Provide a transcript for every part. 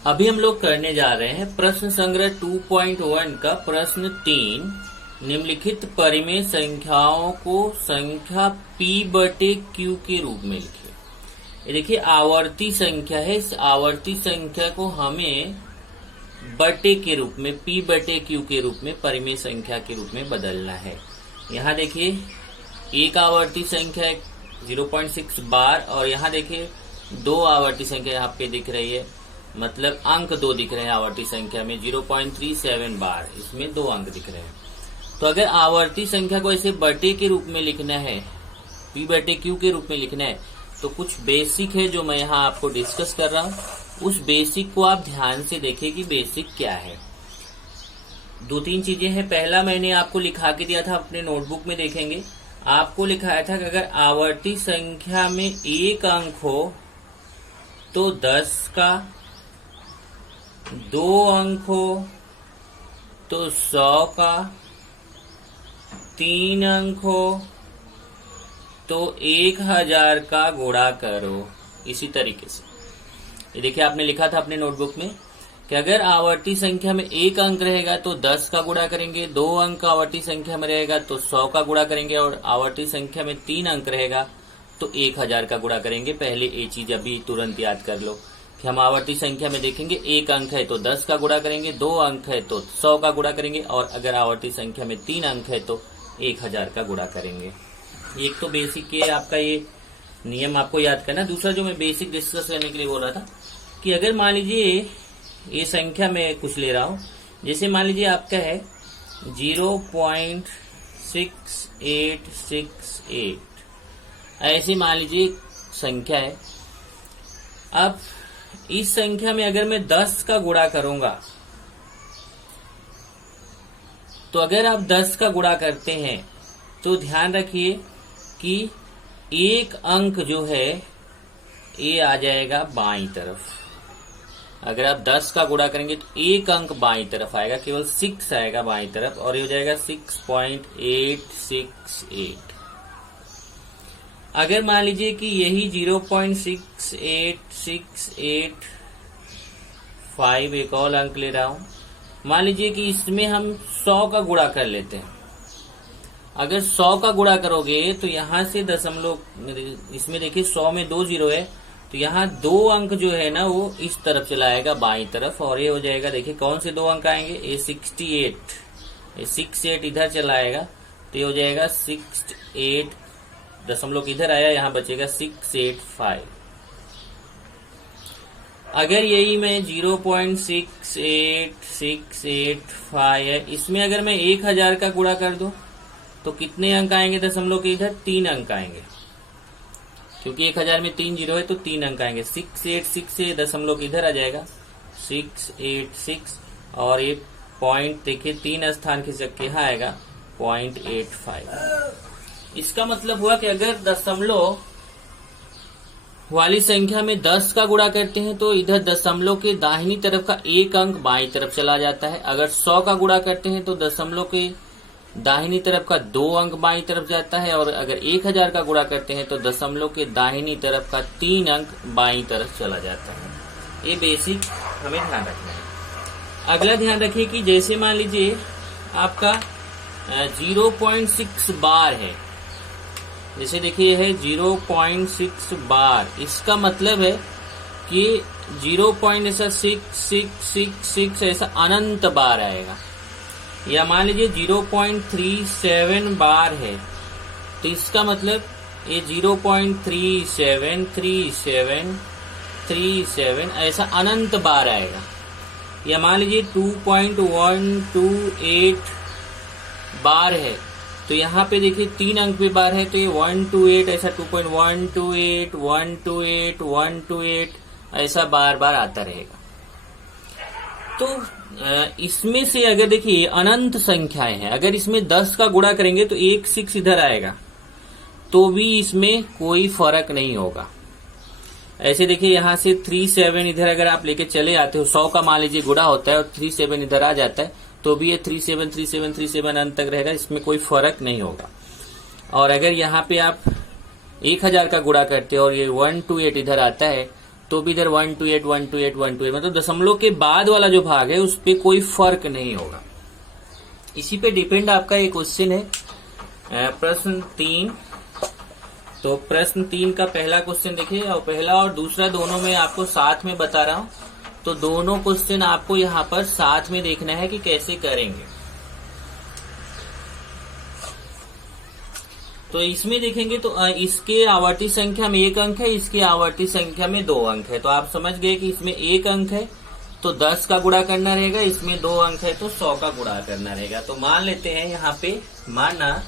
अभी हम लोग करने जा रहे हैं प्रश्न संग्रह 2.1 का प्रश्न 3। निम्नलिखित परिमेय संख्याओं को संख्या p बटे q के रूप में लिखिए। ये देखिए आवर्ती संख्या है, इस आवर्ती संख्या को हमें बटे के रूप में p बटे q के रूप में परिमेय संख्या के रूप में बदलना है। यहाँ देखिए एक आवर्ती संख्या है 0.6 बार और यहाँ देखिए दो आवर्ती संख्या यहाँ पे दिख रही है, मतलब अंक दो दिख रहे हैं आवर्ती संख्या में 0.37 बार, इसमें दो अंक दिख रहे हैं। तो अगर आवर्ती संख्या को ऐसे बटे के रूप में लिखना है, p बटे q के रूप में लिखना है, तो कुछ बेसिक है जो मैं यहाँ आपको डिस्कस कर रहा हूँ। उस बेसिक को आप ध्यान से देखिए कि बेसिक क्या है। दो तीन चीजें हैं। पहला मैंने आपको लिखा के दिया था, अपने नोटबुक में देखेंगे। आपको लिखाया था कि अगर आवर्ती संख्या में एक अंक हो तो 10 का, दो अंक हो तो 100 का, तीन अंक हो तो 1000 का गुणा करो। इसी तरीके से ये देखिए आपने लिखा था अपने नोटबुक में कि अगर आवर्ती संख्या में एक अंक रहेगा तो 10 का गुणा करेंगे, दो अंक आवर्ती संख्या में रहेगा तो 100 का गुणा करेंगे, और आवर्ती संख्या में तीन अंक रहेगा तो 1000 का गुणा करेंगे। पहले ये चीज अभी तुरंत याद कर लो कि हम आवर्ती संख्या में देखेंगे एक अंक है तो 10 का गुणा करेंगे, दो अंक है तो 100 का गुणा करेंगे, और अगर आवर्ती संख्या में तीन अंक है तो 1000 का गुणा करेंगे। एक तो बेसिक ये आपका ये नियम आपको याद करना। दूसरा जो मैं बेसिक डिस्कस करने के लिए बोल रहा था कि अगर मान लीजिए ये संख्या में कुछ ले रहा हूं, जैसे मान लीजिए आपका है 0.6868, ऐसे मान लीजिए संख्या है। अब इस संख्या में अगर मैं 10 का गुणा करूंगा तो अगर आप 10 का गुणा करते हैं तो ध्यान रखिए कि एक अंक जो है ये आ जाएगा बाईं तरफ। अगर आप 10 का गुणा करेंगे तो एक अंक बाईं तरफ आएगा, केवल 6 आएगा बाईं तरफ, और ये हो जाएगा 6.868। अगर मान लीजिए कि यही 0.68685 एक और अंक ले रहा हूं, मान लीजिए कि इसमें हम 100 का गुणा कर लेते हैं। अगर 100 का गुणा करोगे तो यहां से दशमलव, इसमें देखिए 100 में 2 जीरो है तो यहाँ दो अंक जो है ना वो इस तरफ चला आएगा बाईं तरफ, और ये हो जाएगा, देखिए कौन से दो अंक आएंगे, ये 68, ये 68 इधर चला आएगा तो ये हो जाएगा 68, दशमलव इधर आया, यहाँ बचेगा 685। अगर यही मैं 0.68685 है, इसमें अगर मैं 1000 का गुणा कर दूं तो कितने अंक आएंगे दशमलव के इधर, तीन अंक आएंगे, क्योंकि 1000 में 3 जीरो है तो तीन अंक आएंगे। 686 से दशमलव इधर आ जाएगा 686, और ये पॉइंट देखिए तीन स्थान खिसक के यहाँ आएगा 0.85। इसका मतलब हुआ कि अगर दशमलव वाली संख्या में 10 का गुणा करते हैं तो इधर दशमलव के दाहिनी तरफ का एक अंक बाईं तरफ चला जाता है। अगर 100 का गुणा करते हैं तो दशमलव के दाहिनी तरफ का दो अंक बाईं तरफ जाता है, और अगर 1000 का गुणा करते हैं तो दशमलव के दाहिनी तरफ का तीन अंक बाईं तरफ चला जाता है। ये बेसिक हमें ध्यान रखना है। अगला ध्यान रखिए कि जैसे मान लीजिए आपका 0.6 बार है, जैसे देखिए है 0.6 बार, इसका मतलब है कि 0.6666 ऐसा अनंत बार आएगा। या मान लीजिए 0.37 बार है तो इसका मतलब ये 0.373737 ऐसा अनंत बार आएगा। या मान लीजिए 2.128 बार है तो यहाँ पे देखिए तीन अंक पे बार है तो ये 128 ऐसा 2.128 128 128 ऐसा बार बार आता रहेगा। तो इसमें से अगर देखिए अनंत संख्याएं हैं, अगर इसमें 10 का गुणा करेंगे तो 16 इधर आएगा तो भी इसमें कोई फर्क नहीं होगा। ऐसे देखिए यहाँ से 37 इधर अगर आप लेके चले आते हो, 100 का मान लीजिए गुणा होता है और 37 इधर आ जाता है तो भी ये 373737 अंत तक रहेगा, इसमें कोई फर्क नहीं होगा। और अगर यहाँ पे आप 1000 का गुणा करते हो और ये 128 इधर आता है तो भी इधर 128 128 128, मतलब दशमलव के बाद वाला जो भाग है उस पे कोई फर्क नहीं होगा। इसी पे डिपेंड आपका एक क्वेश्चन है प्रश्न 3। तो प्रश्न 3 का पहला क्वेश्चन देखिए, और पहला और दूसरा दोनों में आपको साथ में बता रहा हूं, तो दोनों क्वेश्चन आपको यहाँ पर साथ में देखना है कि कैसे करेंगे। तो इसमें देखेंगे तो इसके आवर्ती संख्या में 1 अंक है, इसकी आवर्ती संख्या में 2 अंक है। तो आप समझ गए कि इसमें 1 अंक है तो 10 का गुणा करना रहेगा, इसमें 2 अंक है तो 100 का गुणा करना रहेगा। तो मान लेते हैं यहाँ पे, माना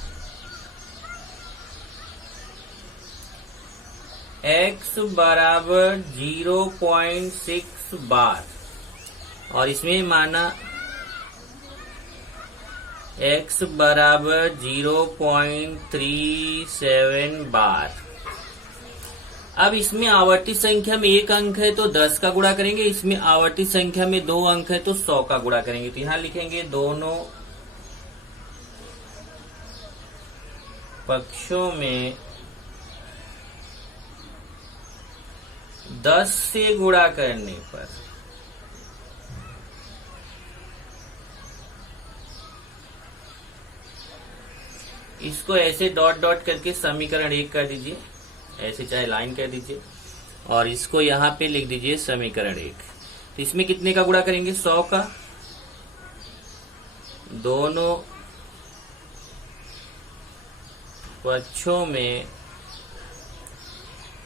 x बराबर 0.6 बार और इसमें माना x बराबर 0.37 बार। अब इसमें आवर्ती संख्या में 1 अंक है तो 10 का गुणा करेंगे, इसमें आवर्ती संख्या में 2 अंक है तो 100 का गुणा करेंगे। तो यहां लिखेंगे दोनों पक्षों में 10 से गुणा करने पर इसको ऐसे डॉट डॉट करके समीकरण 1 कर दीजिए, ऐसे चाहे लाइन कर दीजिए, और इसको यहां पे लिख दीजिए समीकरण 1। तो इसमें कितने का गुणा करेंगे? 100 का। दोनों पक्षों में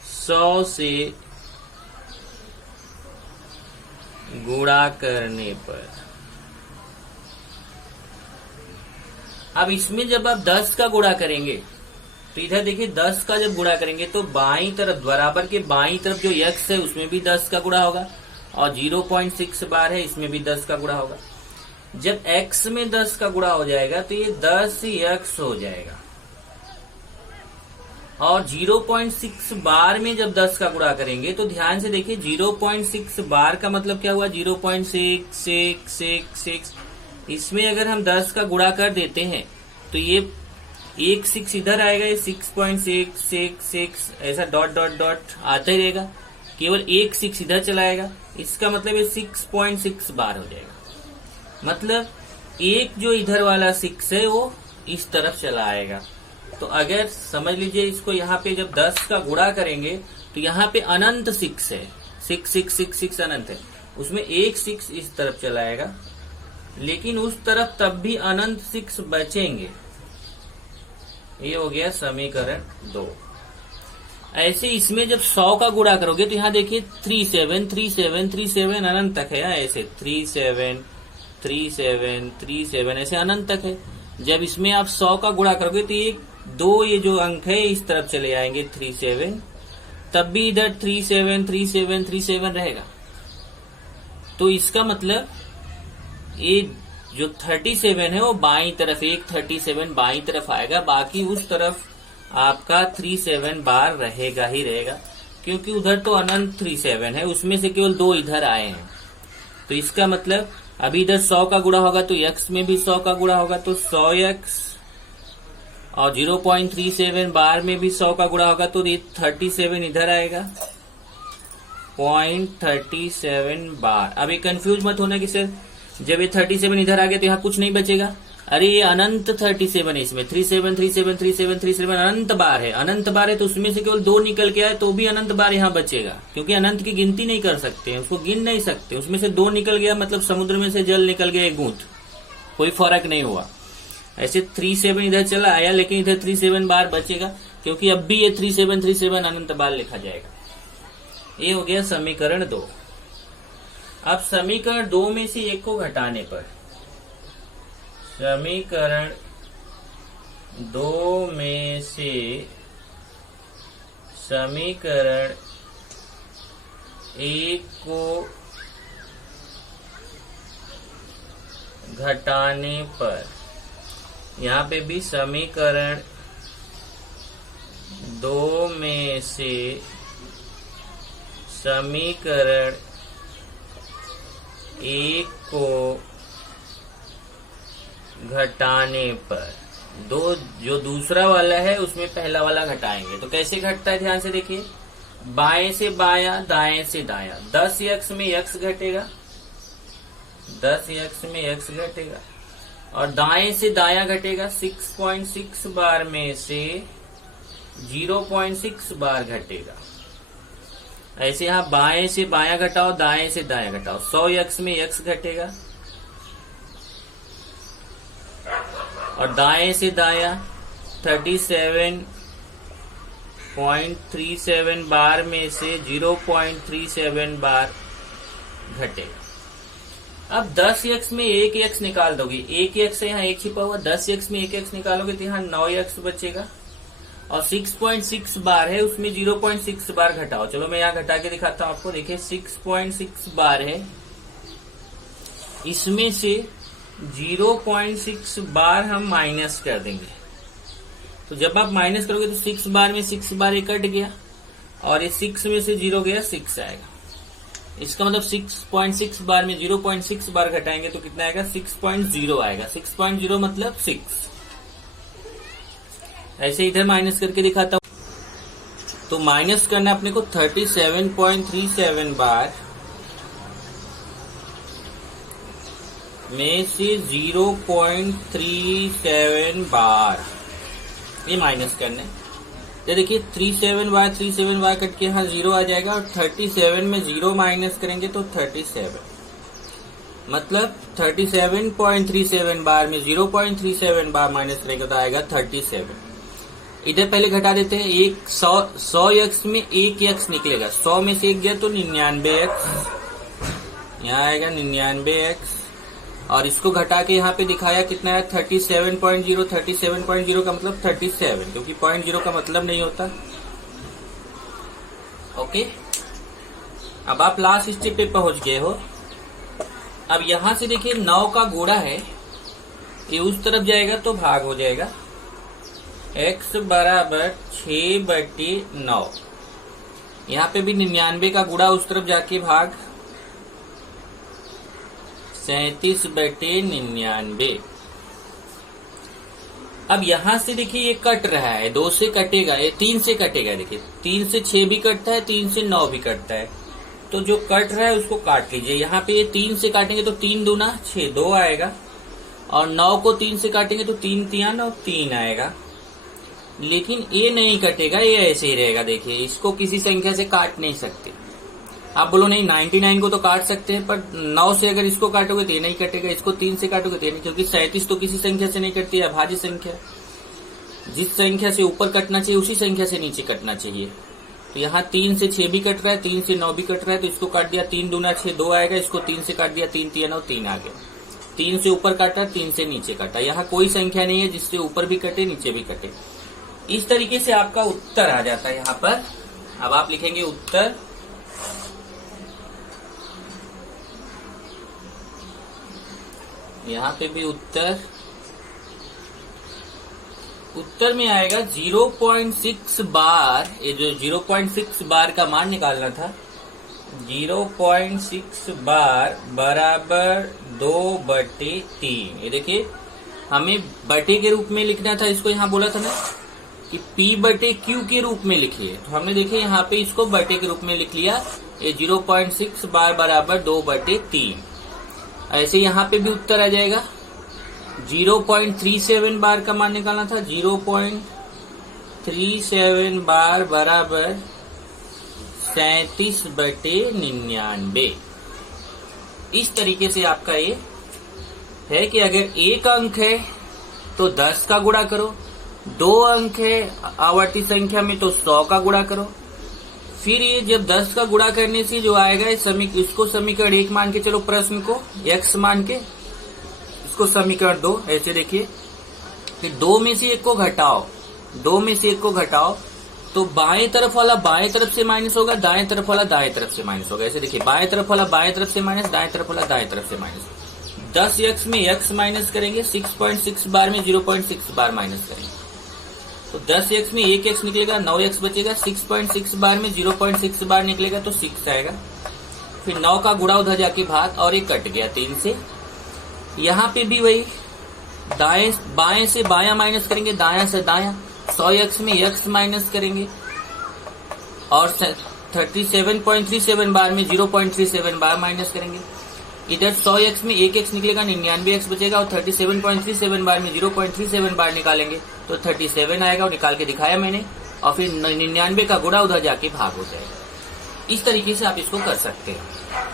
100 से गुणा करने पर। अब इसमें जब आप 10 का गुणा करेंगे तो इधर देखिए 10 का जब गुणा करेंगे तो बाईं तरफ, बराबर के बाईं तरफ जो x है उसमें भी 10 का गुणा होगा, और 0.6 बार है इसमें भी 10 का गुणा होगा। जब x में 10 का गुणा हो जाएगा तो ये 10x हो जाएगा, और 0.6 बार में जब 10 का गुणा करेंगे तो ध्यान से देखिए 0.6 बार का मतलब क्या हुआ? 0.66666। इसमें अगर हम 10 का गुणा कर देते हैं तो ये 1 6 इधर आएगा, ये 6.666 ऐसा डॉट डॉट डॉट आता ही रहेगा, केवल 1 6 इधर चलाएगा, इसका मतलब ये 6.6 बार हो जाएगा। मतलब एक जो इधर वाला 6 है वो इस तरफ चला आएगा। तो अगर समझ लीजिए इसको, यहाँ पे जब 10 का गुणा करेंगे तो यहाँ पे अनंत 6 है, 6 अनंत है, उसमें एक 6 इस तरफ चलाएगा, लेकिन उस तरफ तब भी अनंत 6 बचेंगे। ये हो गया समीकरण 2। ऐसे इसमें जब 100 का गुणा करोगे तो यहाँ देखिए 37 अनंत तक है, ऐसे 37 ऐसे अनंत तक है। जब इसमें आप 100 का गुणा करोगे तो ये 2 ये जो अंक है इस तरफ चले आएंगे 37, तब भी इधर 37 रहेगा। तो इसका मतलब ये जो 37 है वो बाईं तरफ, एक 37 बाईं तरफ आएगा, बाकी उस तरफ आपका 37 बार रहेगा ही रहेगा, क्योंकि उधर तो अनंत 37 है, उसमें से केवल 2 इधर आए हैं। तो इसका मतलब अभी इधर 100 का गुणा होगा तो x में भी 100 का गुणा होगा तो 100x, और 0.37 बार में भी 100 का गुणा होगा तो ये 37 इधर आएगा, 0.37 बार। अब ये कंफ्यूज मत होना कि सर जब ये 37 इधर आ गया तो यहाँ कुछ नहीं बचेगा। अरे ये अनंत 37 है, इसमें 37 अनंत बार है, अनंत बार है तो उसमें से केवल 2 निकल के आए तो भी अनंत बार यहाँ बचेगा, क्योंकि अनंत की गिनती नहीं कर सकते हैं, उसको गिन नहीं सकते। उसमें से 2 निकल गया मतलब समुद्र में से जल निकल गया एक बूंद, कोई फर्क नहीं हुआ। ऐसे 37 इधर चला आया, लेकिन इधर 37 बार बचेगा, क्योंकि अब भी ये 37 अनंत बार लिखा जाएगा। ये हो गया समीकरण 2। अब समीकरण 2 में से एक को घटाने पर, समीकरण 2 में से समीकरण 1 को घटाने पर, यहाँ पे भी समीकरण 2 में से समीकरण 1 को घटाने पर, जो दूसरा वाला है उसमें पहला वाला घटाएंगे। तो कैसे घटता है ध्यान से देखिए। बाएं से बायां, दाएं से दायां। 10x में x घटेगा, 10x में x घटेगा, और दाएं से दायां घटेगा। 6.6 बार में से 0.6 बार घटेगा। ऐसे यहां बाएं से बायां घटाओ, दाएं से दायां घटाओ। 100x में x घटेगा, और दाएं से दायां 37.37 बार में से 0.37 बार घटेगा। अब 10x में 1x निकाल दोगे, 1x से यहाँ 1 छिपा हुआ, 10x में 1x निकालोगे तो यहाँ 9x बचेगा, और 6.6 बार है उसमें 0.6 बार घटाओ। चलो मैं यहाँ घटा के दिखाता हूँ आपको। देखिए 6.6 बार है, इसमें से 0.6 बार हम माइनस कर देंगे। तो जब आप माइनस करोगे तो 6 बार में 6 बार ये कट गया, और ये 6 में से 0 गया, 6 आएगा। इसका मतलब 6.6 बार में 0.6 बार घटाएंगे तो कितना आएगा? 6.0 आएगा। 6.0 मतलब 6। ऐसे इधर माइनस करके दिखाता हूं। तो माइनस करना अपने को 37.37 बार में से 0.37 बार, ये माइनस करना है। ये देखिए 37 बार कट के यहाँ 0 आ जाएगा, और 37 में 0 माइनस करेंगे तो 37, मतलब 37.37 बार में 0.37 बार माइनस करेंगे तो आएगा 37। इधर पहले घटा देते हैं। 100x में 1x निकलेगा, 100 में से 1 गया तो 99x, यहाँ आएगा 99x, और इसको घटा के यहाँ पे दिखाया कितना है? 37.0। 37.0 का मतलब 37, क्योंकि 0.0 का मतलब नहीं होता। ओके, अब आप लास्ट स्टेप पे पहुंच गए हो। अब यहां से देखिए 9 का गुणा है, ये उस तरफ जाएगा तो भाग हो जाएगा। x बराबर 6/9। यहाँ पे भी 99 का गुणा उस तरफ जाके भाग 37/99। अब यहां से देखिए ये कट रहा है, 2 से कटेगा, ये 3 से कटेगा। देखिए 3 से 6 भी कटता है, 3 से 9 भी कटता है। तो जो कट रहा है उसको काट लीजिए। यहाँ पे ये 3 से काटेंगे तो 3 दूना 6, 2 आएगा, और 9 को 3 से काटेंगे तो 3 तिया 9, 3 आएगा। लेकिन ये नहीं कटेगा, ये ऐसे ही रहेगा। देखिए इसको किसी संख्या से काट नहीं सकते। आप बोलो नहीं 99 को तो काट सकते हैं, पर 9 से अगर इसको काटोगे तो ये नहीं कटेगा, इसको 3 से काटोगे तो ये नहीं, क्योंकि 37 तो किसी संख्या से नहीं कटती है, अभाज्य संख्या। जिस संख्या से ऊपर कटना चाहिए उसी संख्या से नीचे कटना चाहिए। तो यहाँ 3 से 6 भी कट रहा है, 3 से 9 भी कट रहा है, तो इसको काट दिया, 3 दूना 6, 2 आएगा। इसको 3 से काट दिया, 3 तिया 9, 3 आ गया। 3 से ऊपर काटा, 3 से नीचे काटा। यहाँ कोई संख्या नहीं है जिससे ऊपर भी कटे नीचे भी कटे। इस तरीके से आपका उत्तर आ जाता है यहाँ पर। अब आप लिखेंगे उत्तर, यहाँ पे भी उत्तर में आएगा 0.6 बार। ये जो 0.6 बार का मान निकालना था, 0.6 बार बराबर 2/3। ये देखिए हमें बटे के रूप में लिखना था, इसको यहाँ बोला था ना कि P/Q के रूप में लिखिए। तो हमने देखिए यहाँ पे इसको बटे के रूप में लिख लिया। ये 0.6 बार बराबर 2/3। ऐसे यहाँ पे भी उत्तर आ जाएगा। 0.37 बार का मान निकालना था, 0.37 बार बराबर 37/99। इस तरीके से आपका ये है कि अगर एक अंक है तो 10 का गुणा करो, 2 अंक है आवर्ती संख्या में तो 100 का गुणा करो। फिर ये जब 10 का गुणा करने से जो आएगा इसको समीकरण 1 मान के चलो, प्रश्न को x मान के इसको समीकरण 2 ऐसे देखिए। फिर 2 में से 1 को घटाओ, 2 में से 1 को घटाओ तो बाएं तरफ वाला बाएं तरफ से माइनस होगा, दाएं तरफ वाला दाएं तरफ से माइनस होगा। ऐसे देखिए बाएं तरफ वाला बाएं तरफ से माइनस, दाएं तरफ वाला दाएं तरफ से माइनस। 10x में x माइनस करेंगे, 6.6 बार में 0.6 बार माइनस करेंगे तो 10x में 1x निकलेगा, 9x बचेगा। 6.6 बार में 0.6 बार निकलेगा तो 6 आएगा। फिर 9 का गुणा उधर जाके भाग, और ये कट गया 3 से। यहाँ पे भी वही बाएं से बायां माइनस करेंगे, दायां से दायां। 100x में x माइनस करेंगे, और 37.37 बार में 0.37 बार माइनस करेंगे। इधर 100x में 1x निकलेगा, 99x बचेगा, और 37.37 बार में 0.37 बार निकालेंगे तो 37 आएगा, और निकाल के दिखाया मैंने। और फिर 99 का गुणा उधर जाके भाग हो जाएगा। इस तरीके से आप इसको कर सकते हैं।